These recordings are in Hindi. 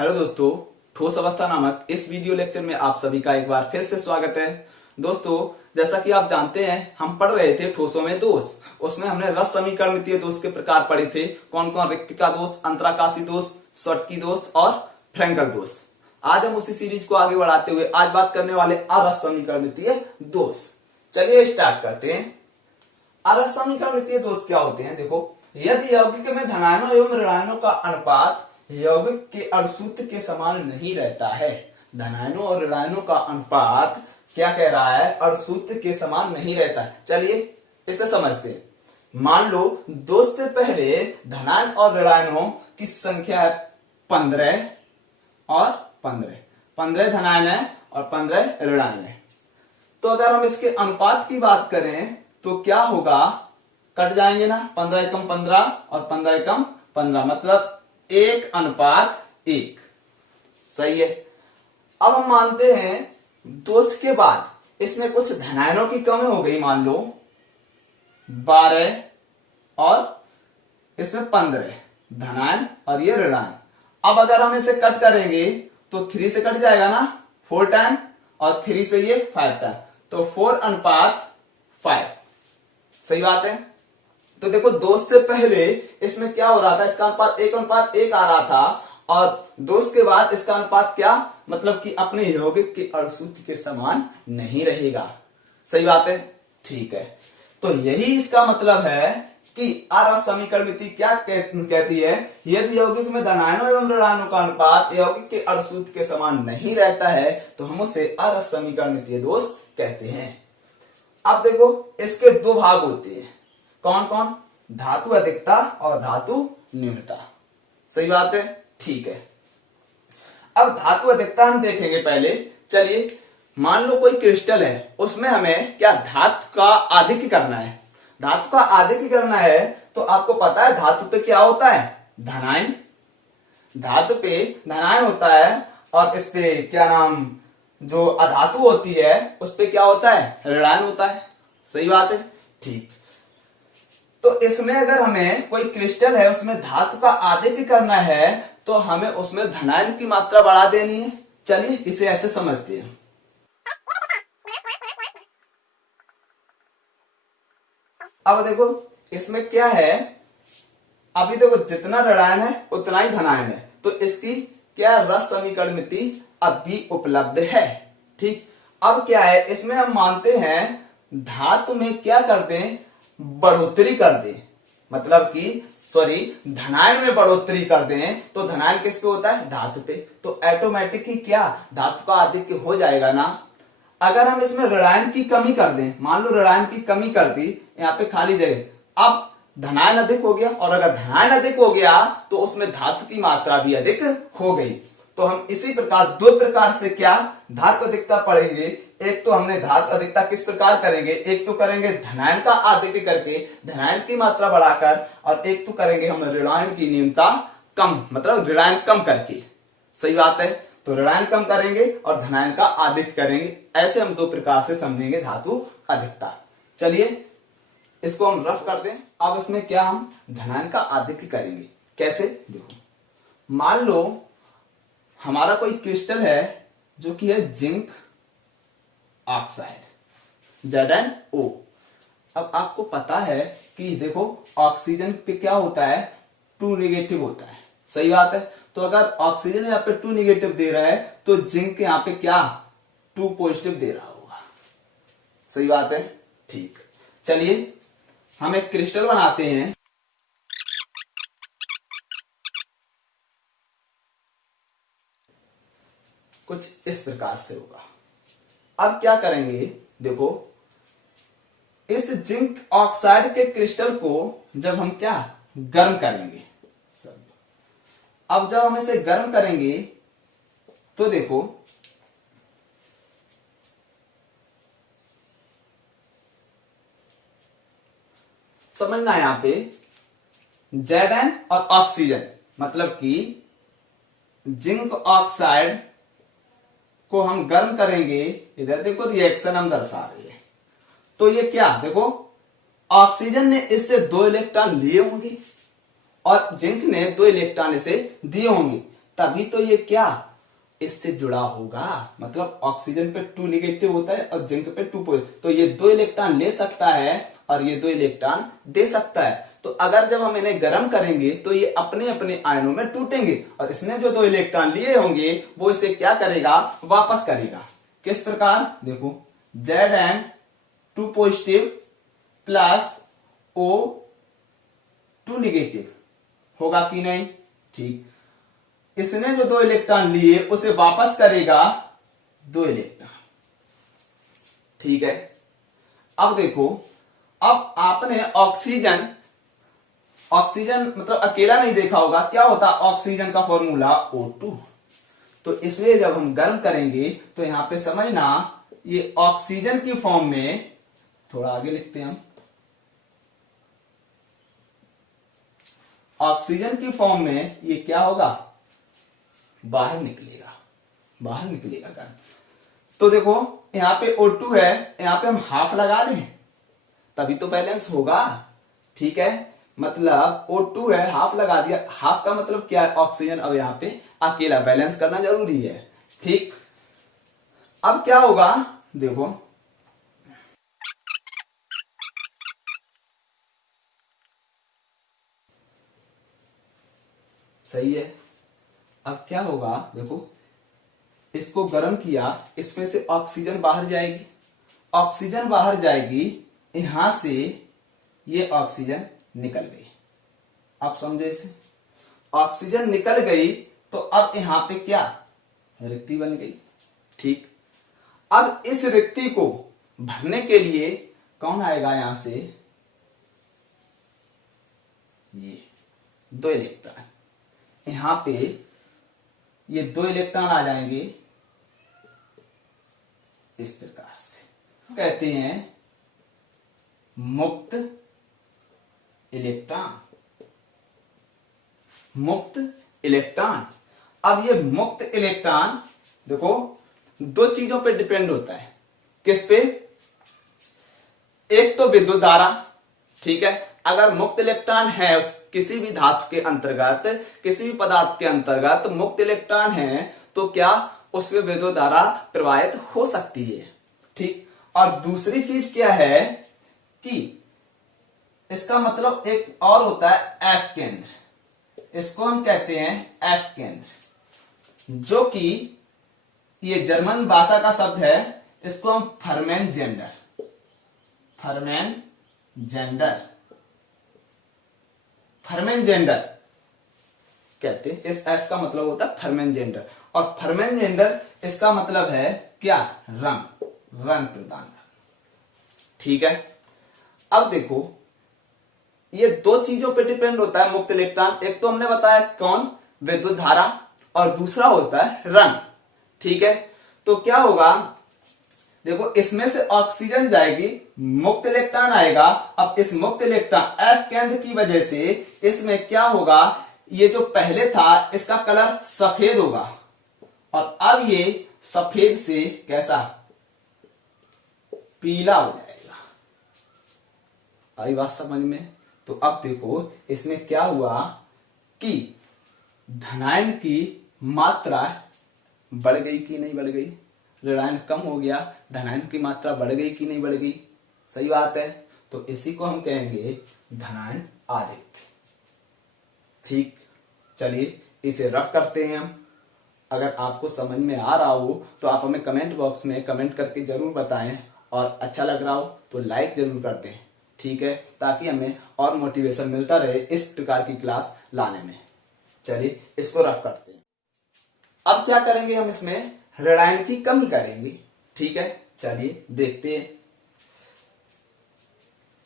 हेलो दोस्तों, ठोस अवस्था नामक इस वीडियो लेक्चर में आप सभी का एक बार फिर से स्वागत है। दोस्तों, जैसा कि आप जानते हैं, हम पढ़ रहे थे ठोसों में दोष। उसमें हमने रस समीकरणितीय दोष के प्रकार पढ़े थे। कौन कौन? रिक्तिका दोष, अंतराकाशी दोष, शॉटकी दोष और फ्रैंकल दोष। आज हम उसी सीरीज को आगे बढ़ाते हुए आज बात करने वाले अरस समीकरणितीय दोष। चलिए स्टार्ट करते हैं। अरस समीकरणितीय दोष क्या होते हैं? देखो, यदि यौगिक में धनायनों एवं ऋणायनों का अनुपात यौगिक के अणुसूत्र के समान नहीं रहता है। धनायनों और ऋणायनों का अनुपात क्या कह रहा है? अणुसूत्र के समान नहीं रहता है। चलिए इसे समझते हैं। मान लो दोष से पहले धनायन और ऋणायनों की संख्या 15 और 15 धनायन है और 15 ऋणायन है। तो अगर हम इसके अनुपात की बात करें तो क्या होगा? कट जाएंगे ना, 15 एकम 15 और 15 एकम 15, मतलब 1:1। सही है। अब हम मानते हैं दोष के बाद इसमें कुछ धनायनों की कमी हो गई, मान लो 12 और इसमें 15 धनायन और ये ऋणायन। अब अगर हम इसे कट करेंगे तो 3 से कट जाएगा ना, 4 टाइम, और 3 से ये 5 टाइम, तो 4:5। सही बात है। तो देखो, दोष से पहले इसमें क्या हो रहा था? इसका अनुपात 1:1 आ रहा था, और दोष के बाद इसका अनुपात क्या, मतलब कि अपने यौगिक के अणुसूत्र के समान नहीं रहेगा। सही बात है, ठीक है। तो यही इसका मतलब है कि अरस समीकरणिति क्या कहती है? यदि यौगिक में धनायनों एवं ऋणायनों का अनुपात यौगिक के अणुसूत्र के समान नहीं रहता है तो हम उसे अरस समीकरणितीय दोष कहते हैं। अब देखो, इसके दो भाग होते हैं। कौन कौन? धातु अधिकता और धातु न्यूनता। सही बात है, ठीक है। अब धातु अधिकता हम देखेंगे पहले। चलिए, मान लो कोई क्रिस्टल है, उसमें हमें क्या धातु का आधिक्य करना है। धातु का आधिक्य करना है तो आपको पता है धातु पे क्या होता है? धनायन। धातु पे धनायन होता है, और इस पे क्या नाम, जो अधातु होती है उस पे क्या होता है? ऋणायन होता है। सही बात है, ठीक। तो इसमें अगर हमें कोई क्रिस्टल है उसमें धातु का आधिक्य करना है तो हमें उसमें धनायन की मात्रा बढ़ा देनी है। चलिए इसे ऐसे समझते हैं। अब देखो, इसमें क्या है? अभी देखो, जितना ऋणायन है उतना ही धनायन है, तो इसकी क्या रस समीकरणिति अब भी उपलब्ध है। ठीक। अब क्या है, इसमें हम मानते हैं धातु में क्या करते हैं? बढ़ोतरी कर दे, मतलब कि धनायन में बढ़ोतरी कर दें। तो धनायन किस पे होता है? धातु पे। तो ऑटोमेटिक ही क्या धातु का आधिक्य हो जाएगा ना। अगर हम इसमें ऋणायन की कमी कर दें, मान लो ऋणायन की कमी कर दी, यहाँ पे खाली जगह, अब धनायन अधिक हो गया, और अगर धनायन अधिक हो गया तो उसमें धातु की मात्रा भी अधिक हो गई। तो हम इसी प्रकार दो प्रकार से क्या धातु अधिकता पढ़ेंगे। एक तो हमने धातु अधिकता किस प्रकार करेंगे? एक तो करेंगे धनायन का आधिक्य करके, धनायन की मात्रा बढ़ाकर, और एक तो करेंगे हम ऋणायन की न्यूनता कम, मतलब ऋणायन कम करके। सही बात है। तो ऋणायन कम करेंगे और धनायन का आधिक्य करेंगे। ऐसे हम दो प्रकार से समझेंगे धातु अधिकता। चलिए इसको हम रफ कर दें। अब इसमें क्या हम धनायन का आधिक्य करेंगे, कैसे? देखो, मान लो हमारा कोई क्रिस्टल है जो कि है जिंक ऑक्साइड, ZnO। अब आपको पता है कि देखो, ऑक्सीजन पे क्या होता है? 2 नेगेटिव होता है। सही बात है। तो अगर ऑक्सीजन यहाँ पे 2 नेगेटिव दे रहा है तो जिंक यहाँ पे क्या 2 पॉजिटिव दे रहा होगा। सही बात है, ठीक। चलिए हम एक क्रिस्टल बनाते हैं। कुछ इस प्रकार से होगा। अब क्या करेंगे? देखो, इस जिंक ऑक्साइड के क्रिस्टल को जब हम क्या गर्म करेंगे, अब जब हम इसे गर्म करेंगे तो देखो, समझना यहां पे Zn और ऑक्सीजन, मतलब कि जिंक ऑक्साइड को हम गर्म करेंगे। इधर देखो रिएक्शन हम दर्शा रहे हैं। तो ये क्या, देखो, ऑक्सीजन ने इससे 2 इलेक्ट्रॉन लिए होंगे और जिंक ने 2 इलेक्ट्रॉन इसे दिए होंगे, तभी तो ये क्या इससे जुड़ा होगा। मतलब ऑक्सीजन पे 2 निगेटिव होता है और जिंक पे 2 पॉजिटिव, तो ये 2 इलेक्ट्रॉन ले सकता है और ये 2 इलेक्ट्रॉन दे सकता है। तो अगर जब हम इन्हें गर्म करेंगे तो ये अपने अपने आयनों में टूटेंगे और इसने जो 2 इलेक्ट्रॉन लिए होंगे वो इसे क्या करेगा, वापस करेगा। किस प्रकार, देखो Zn 2 positive plus O 2 negative होगा कि नहीं। ठीक, इसने जो 2 इलेक्ट्रॉन लिए उसे वापस करेगा 2 इलेक्ट्रॉन। ठीक है, अब देखो, अब आपने ऑक्सीजन मतलब अकेला नहीं देखा होगा, क्या होता ऑक्सीजन का फॉर्मूला O2। तो इसलिए जब हम गर्म करेंगे तो यहां पे समझना ये ऑक्सीजन की फॉर्म में, थोड़ा आगे लिखते हैं हम, ऑक्सीजन की फॉर्म में ये क्या होगा, बाहर निकलेगा गर्म। तो देखो यहां पे O2 है, यहां पे हम हाफ लगा दें तभी तो बैलेंस होगा। ठीक है, मतलब O2 है, हाफ लगा दिया, हाफ का मतलब क्या है, ऑक्सीजन अब यहां पे अकेला, बैलेंस करना जरूरी है। ठीक, अब क्या होगा, देखो सही है, अब क्या होगा, देखो इसको गर्म किया, इसमें से ऑक्सीजन बाहर जाएगी, ऑक्सीजन बाहर जाएगी, यहां से ये ऑक्सीजन निकल गई। आप समझे इसे, ऑक्सीजन निकल गई तो अब यहां पे क्या, रिक्ति बन गई। ठीक, अब इस रिक्ति को भरने के लिए कौन आएगा, यहां से ये 2 इलेक्ट्रॉन, यहां पे ये 2 इलेक्ट्रॉन आ जाएंगे इस प्रकार से, कहते हैं मुक्त इलेक्ट्रॉन। मुक्त इलेक्ट्रॉन, अब ये मुक्त इलेक्ट्रॉन देखो 2 चीजों पे डिपेंड होता है। किस पे, एक तो विद्युत धारा। ठीक है, अगर मुक्त इलेक्ट्रॉन है किसी भी धातु के अंतर्गत, किसी भी पदार्थ के अंतर्गत मुक्त इलेक्ट्रॉन है तो क्या उसमें विद्युत धारा प्रवाहित हो सकती है। ठीक, और दूसरी चीज क्या है कि इसका मतलब एक और होता है एफ केंद्र, इसको हम कहते हैं एफ केंद्र, जो कि ये जर्मन भाषा का शब्द है, इसको हम फर्मेन जेंडर कहते हैं। इस एफ का मतलब होता है फर्मेन जेंडर, और फर्मेन जेंडर इसका मतलब है क्या, रंग प्रदान करना। ठीक है, अब देखो ये 2 चीजों पे डिपेंड होता है मुक्त इलेक्ट्रॉन, एक तो हमने बताया कौन, विद्युत धारा, और दूसरा होता है रंग। ठीक है, तो क्या होगा, देखो इसमें से ऑक्सीजन जाएगी, मुक्त इलेक्ट्रॉन आएगा। अब इस मुक्त इलेक्ट्रॉन एफ केंद्र की वजह से इसमें क्या होगा, ये जो पहले था इसका कलर सफेद होगा और अब ये सफेद से कैसा, पीला हो जाएगा। आई बात समझ में। तो अब देखो इसमें क्या हुआ कि धनायन की मात्रा बढ़ गई कि नहीं बढ़ गई, ऋणायन कम हो गया, धनायन की मात्रा बढ़ गई कि नहीं बढ़ गई। सही बात है, तो इसी को हम कहेंगे धनायन आरेख। ठीक, चलिए इसे रफ करते हैं हम। अगर आपको समझ में आ रहा हो तो आप हमें कमेंट बॉक्स में कमेंट करके जरूर बताएं, और अच्छा लग रहा हो तो लाइक जरूर कर दें। ठीक है, ताकि हमें और मोटिवेशन मिलता रहे इस प्रकार की क्लास लाने में। चलिए इसको रफ करते हैं। अब क्या करेंगे, हम इसमें ऋणायन की कमी करेंगे। ठीक है, चलिए देखते हैं।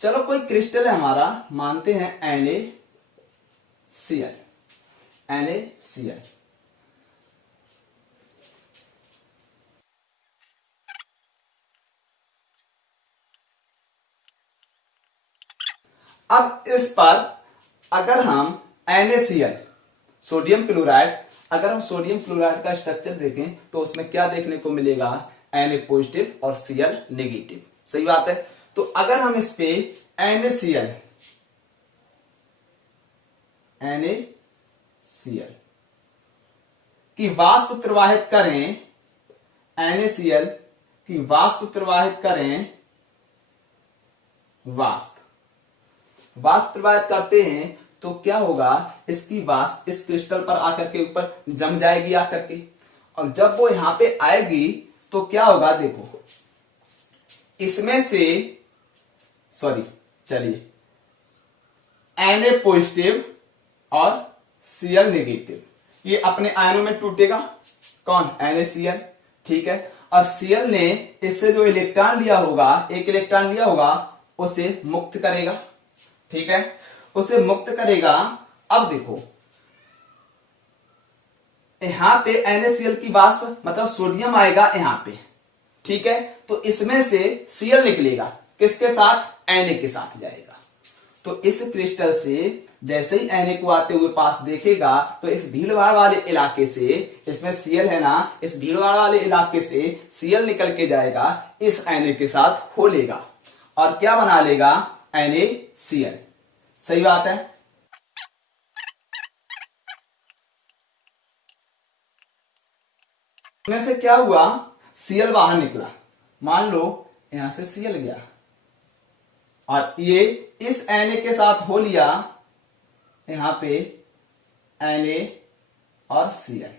चलो कोई क्रिस्टल है हमारा, मानते हैं NaCl। अब इस पर अगर हम NaCl सोडियम क्लोराइड, अगर हम सोडियम क्लोराइड का स्ट्रक्चर देखें तो उसमें क्या देखने को मिलेगा, Na पॉजिटिव और Cl नेगेटिव। सही बात है, तो अगर हम इस पे NaCl कि वाष्प प्रवाहित करें, NaCl की वाष्प प्रवाहित करें, वाष्प प्रवाहित करते हैं तो क्या होगा, इसकी वाष्प इस क्रिस्टल पर आकर के ऊपर जम जाएगी आकर के, और जब वो यहां पे आएगी तो क्या होगा, देखो इसमें से सॉरी चलिए Na पॉजिटिव और Cl नेगेटिव ये अपने आयनों में टूटेगा, कौन, NaCl, ठीक है। और Cl ने इससे जो इलेक्ट्रॉन लिया होगा, एक इलेक्ट्रॉन लिया होगा, उसे मुक्त करेगा, ठीक है, उसे मुक्त करेगा। अब देखो यहां पे NaCl की वाष्प मतलब सोडियम आएगा यहां पे, ठीक है, तो इसमें से Cl निकलेगा, किसके साथ, Na के साथ जाएगा। तो इस क्रिस्टल से जैसे ही Na को आते हुए पास देखेगा तो इस भीड़भाड़ वाले इलाके से, इसमें Cl है ना, इस भीड़भाड़ वाले इलाके से Cl निकल के जाएगा, इस Na के साथ हो लेगा और क्या बना लेगा, NaCl। सही बात है। इसमें से क्या हुआ, Cl बाहर निकला, मान लो यहां से Cl गया और ये इस Na के साथ हो लिया, यहां पे Na और Cl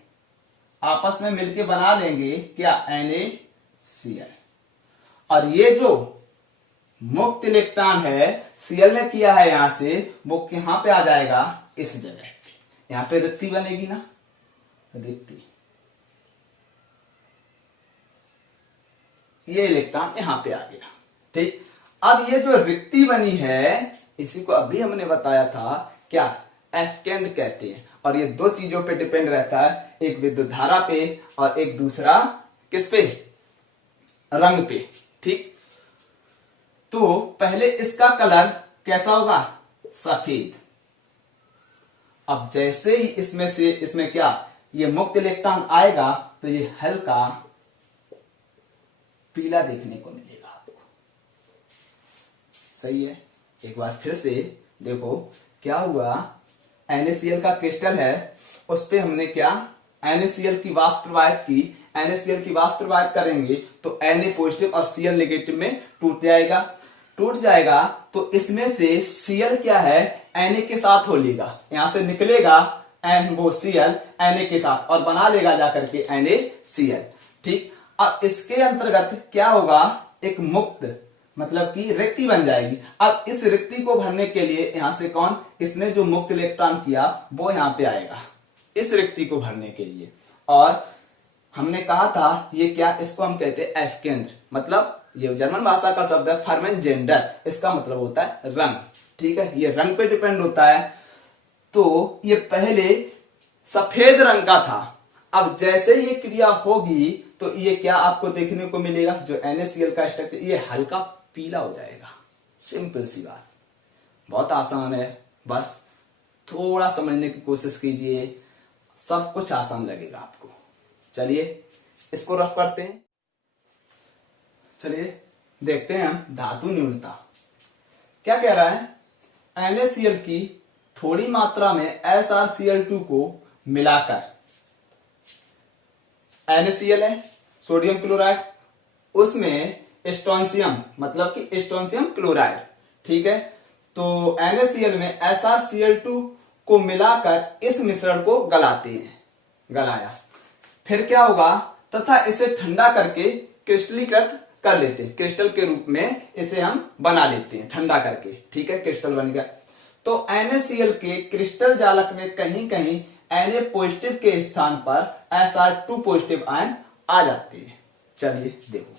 आपस में मिलके बना लेंगे क्या, NaCl। और ये जो मुक्त इलेक्ट्रॉन है Cl ने किया है यहां से, वो कहां पे आ जाएगा, इस जगह पे, यहां पे रिक्ति बनेगी ना, रिक्ति, ये इलेक्ट्रॉन यहां पे आ गया, ठीक। अब ये जो रिक्ति बनी है इसी को अभी हमने बताया था क्या, एफ केंद्र कहते हैं, और ये दो चीजों पे डिपेंड रहता है, एक विद्युत धारा पे और एक दूसरा किस पे, रंग पे, ठीक। तो पहले इसका कलर कैसा होगा, सफेद। अब जैसे ही इसमें से, इसमें क्या, ये मुक्त इलेक्ट्रॉन आएगा तो ये हल्का पीला देखने को मिलेगा आपको, सही है। एक बार फिर से देखो क्या हुआ, NaCl का क्रिस्टल है, उस पे हमने क्या, NaCl की वाष्प प्रवाहित की, NaCl की वाष्प प्रवाहित करेंगे तो Na पॉजिटिव और Cl नेगेटिव में टूट जाएगा, टूट जाएगा तो इसमें से Cl क्या है, Na के साथ हो लेगा, यहां से निकलेगा वो Cl Na के साथ और बना लेगा जाकर के NaCl, ठीक। अब इसके अंतर्गत क्या होगा, एक मुक्त मतलब कि रिक्ति बन जाएगी। अब इस रिक्ति को भरने के लिए यहां से कौन, इसने जो मुक्त इलेक्ट्रॉन किया वो यहां पे आएगा इस रिक्ति को भरने के लिए, और हमने कहा था ये क्या, इसको हम कहते हैं एफ केंद्र, मतलब ये जर्मन भाषा का शब्द है फर्मेंजेंडर, इसका मतलब होता है रंग, ठीक है, ये रंग पे डिपेंड होता है। तो ये पहले सफेद रंग का था, अब जैसे ये क्रिया होगी तो ये क्या आपको देखने को मिलेगा, जो NaCl का स्ट्रक्चर ये हल्का पीला हो जाएगा, सिंपल सी बात, बहुत आसान है, बस थोड़ा समझने की कोशिश कीजिए, सब कुछ आसान लगेगा आपको। चलिए इसको रफ करते हैं, चलिए देखते हैं हम धातु न्यूनता क्या कह रहा है, NaCl की थोड़ी मात्रा में SrCl2 को मिलाकर, NaCl है सोडियम क्लोराइड, उसमें स्ट्रोंशियम मतलब कि स्ट्रोंशियम क्लोराइड, ठीक है, तो NaCl में SrCl2 को मिलाकर इस मिश्रण को गलाते हैं, गलाया, फिर क्या होगा, तथा इसे ठंडा करके क्रिस्टलीकृत कर लेते हैं, क्रिस्टल के रूप में इसे हम बना लेते हैं ठंडा करके, ठीक है, क्रिस्टल बन गया। तो NaCl के क्रिस्टल जालक में कहीं कहीं Na पॉजिटिव के स्थान पर Sr2 पॉजिटिव आयन आ जाते हैं। चलिए देखो,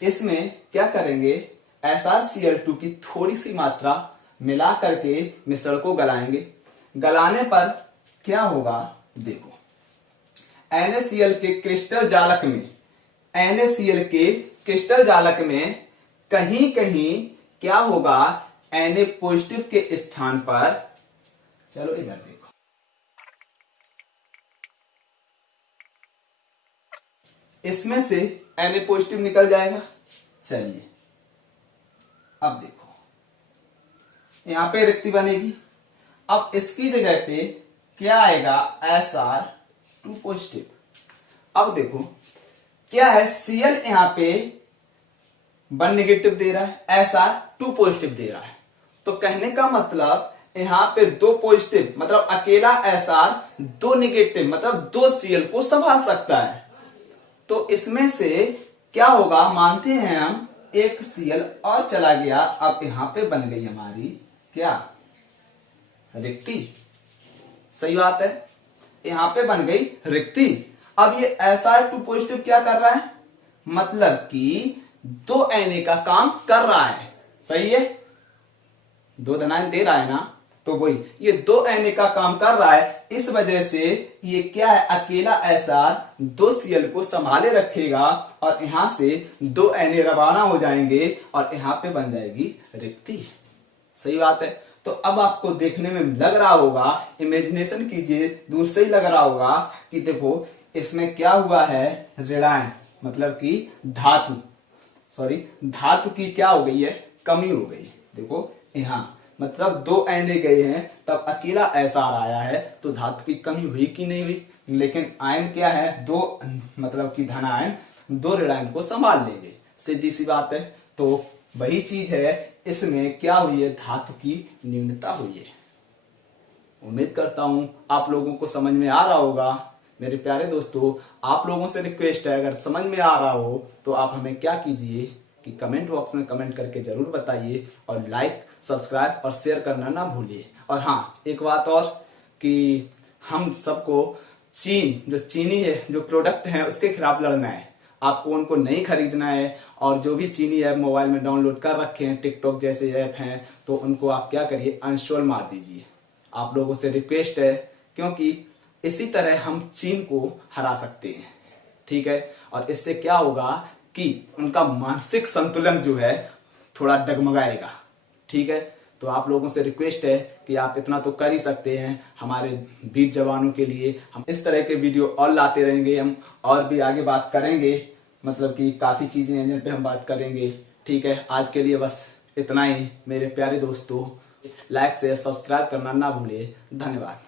इसमें क्या करेंगे, SrCl2 की थोड़ी सी मात्रा मिला करके मिश्रण को गलाएंगे, गलाने पर क्या होगा, देखो NaCl के क्रिस्टल जालक में, NaCl के क्रिस्टल जालक में कहीं कहीं क्या होगा, Na पॉजिटिव के स्थान पर, चलो इधर देखो, इसमें से Na पॉजिटिव निकल जाएगा। चलिए अब देखो यहाँ पे रिक्ति बनेगी। अब इसकी जगह पे क्या आएगा, SR टू पॉजिटिव। अब देखो क्या है, Cl यहाँ पे 1 नेगेटिव दे रहा है, SR 2 पॉजिटिव दे रहा है। तो कहने का मतलब यहाँ पे 2 पॉजिटिव मतलब अकेला SR 2 नेगेटिव मतलब 2 Cl को संभाल सकता है। तो इसमें से क्या होगा, मानते हैं हम एक Cl और चला गया। अब यहां पे बन गई हमारी क्या, रिक्ति। सही बात है, यहां पे बन गई रिक्ति। अब ये SR2 पॉजिटिव क्या कर रहा है, मतलब कि 2 Na का काम कर रहा है। सही है, 2 धनायन दे रहा है ना, तो वही ये 2 Na का काम कर रहा है। इस वजह से ये क्या है, अकेला SR 2 Cl को संभाले रखेगा और यहां से 2 Na रवाना हो जाएंगे और यहां पे बन जाएगी रिक्ति। सही बात है। तो अब आपको देखने में लग रहा होगा, इमेजिनेशन कीजिए, दूर से ही लग रहा होगा कि देखो इसमें क्या हुआ है, ऋणायन मतलब कि धातु की क्या हो गई है, कमी हो गई। देखो यहां मतलब 2 Na गए हैं तब अकेला SR आया है, तो धातु की कमी हुई कि नहीं हुई। लेकिन आयन क्या है, 2 मतलब कि धनायन 2 ऋणायन को संभाल लेंगे, सीधी सी बात है। तो वही चीज है, इसमें क्या हुई है, धातु की न्यूनता हुई है। उम्मीद करता हूं आप लोगों को समझ में आ रहा होगा। मेरे प्यारे दोस्तों, आप लोगों से रिक्वेस्ट है, अगर समझ में आ रहा हो तो आप हमें क्या कीजिए कि कमेंट बॉक्स में कमेंट करके जरूर बताइए और लाइक, सब्सक्राइब और शेयर करना ना भूलिए। और हाँ, एक बात और कि हम सबको जो चीनी है, जो प्रोडक्ट है उसके खिलाफ लड़ना है। आपको उनको नहीं खरीदना है और जो भी चीनी ऐप मोबाइल में डाउनलोड कर रखे हैं, टिकटॉक जैसे ऐप हैं, तो उनको आप क्या करिए, अनइंस्टॉल मार दीजिए। आप लोगों से रिक्वेस्ट है, क्योंकि इसी तरह हम चीन को हरा सकते हैं। ठीक है, और इससे क्या होगा कि उनका मानसिक संतुलन जो है थोड़ा डगमगाएगा। ठीक है, तो आप लोगों से रिक्वेस्ट है कि आप इतना तो कर ही सकते हैं हमारे वीर जवानों के लिए। हम इस तरह के वीडियो और लाते रहेंगे, हम और भी आगे बात करेंगे, मतलब कि काफी चीजें हैं जिन पे हम बात करेंगे। ठीक है, आज के लिए बस इतना ही मेरे प्यारे दोस्तों। लाइक शेयर सब्सक्राइब करना ना भूलिए। धन्यवाद।